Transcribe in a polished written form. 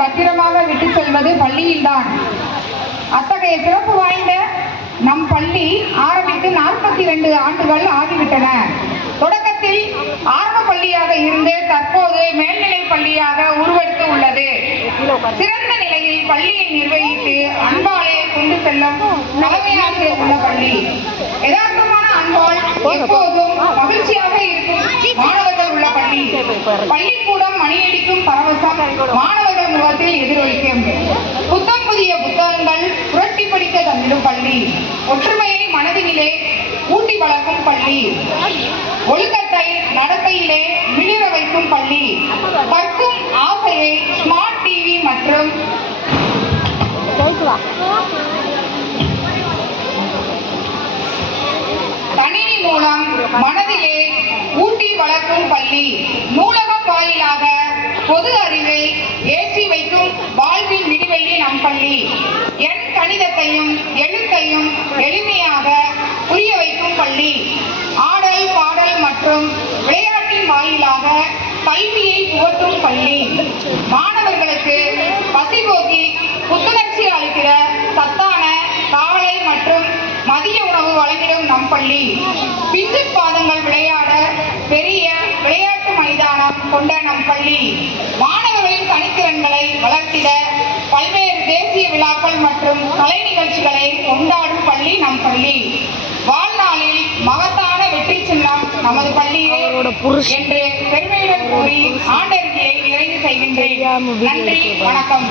பத்திரமாக விட்டு செல்வது பள்ளியில்தான். அத்தகைய சிறப்பு வாய்ந்த நம் பள்ளி ஆரம்பித்து 42 ஆண்டுகள் ஆகிவிட்டன. தொடக்கத்தில் ஆரம்ப பள்ளியாக இருந்து தற்போது மேல்நிலை பள்ளியாக உருவெடுத்து உள்ளது. சிறந்த நிலையில் பள்ளியை நிர்வகித்து அன்பாலே கொண்டு செல்லும் தலைமை ஆசிரியர் உள்ள பள்ளி. யதார்த்தமான அன்பால் எப்போதும் மகிழ்ச்சியாக இருக்கும் மாணவர்கள் உள்ள பள்ளி. பள்ளிக்கூடம் மணியடிக்கும் பரவசம் மாணவர்கள் முகத்தில் எதிரொலிக்கும். புத்தம் புதிய புத்தகங்கள் புரட்டி படிக்க தந்திடும் பள்ளி. ஒற்றுமையை மனதிலே ஊட்டி வளர்க்கும் பள்ளி. ஒழுக்கத்தை நடத்தையிலே மிளிர வைக்கும் பள்ளி. கற்கும் ஆசையை ஸ்மார்ட் டிவி மற்றும் கணினி மூலம் மனதிலே ஊட்டி வளர்க்கும் பள்ளி. நூலகம் வாயிலாக பொது அறிவை ஏற்றி வைக்கும் வாழ்வின் விடிவெள்ளி நம் பள்ளி. எண் கணிதத்தையும் எழுத்தையும் எளிமையாக புரிய வைக்கும் பள்ளி. ஆடல் பாடல் மற்றும் விளையாட்டின் வாயிலாக கல்வியை புகட்டும் பள்ளி. மாணவர்களுக்கு பசிபோக்கி புத்துணர்ச்சி அளிக்கிற சத்தான காலை மற்றும் மதிய உணவு வழங்கிடும் நம் பள்ளி. பிஞ்சு பாதங்கள் விளையாட பெரிய விளையாட்டு மைதானம் கொண்ட நம் பள்ளி. மாணவர்களின் தனித்திறன்களை வளர்த்திட பல்வேறு தேசிய விழாக்கள் மற்றும் கலை நிகழ்ச்சிகளை கொண்டாடும் பள்ளி நம் பள்ளி. வாழ்நாளில் மகத்தான வெற்றி சின்னம் நமது பள்ளியே என்று பெருமையுடன் கூறி ஆண்டறிக்கையை நிறைவு செய்கின்றேன். நன்றி, வணக்கம்.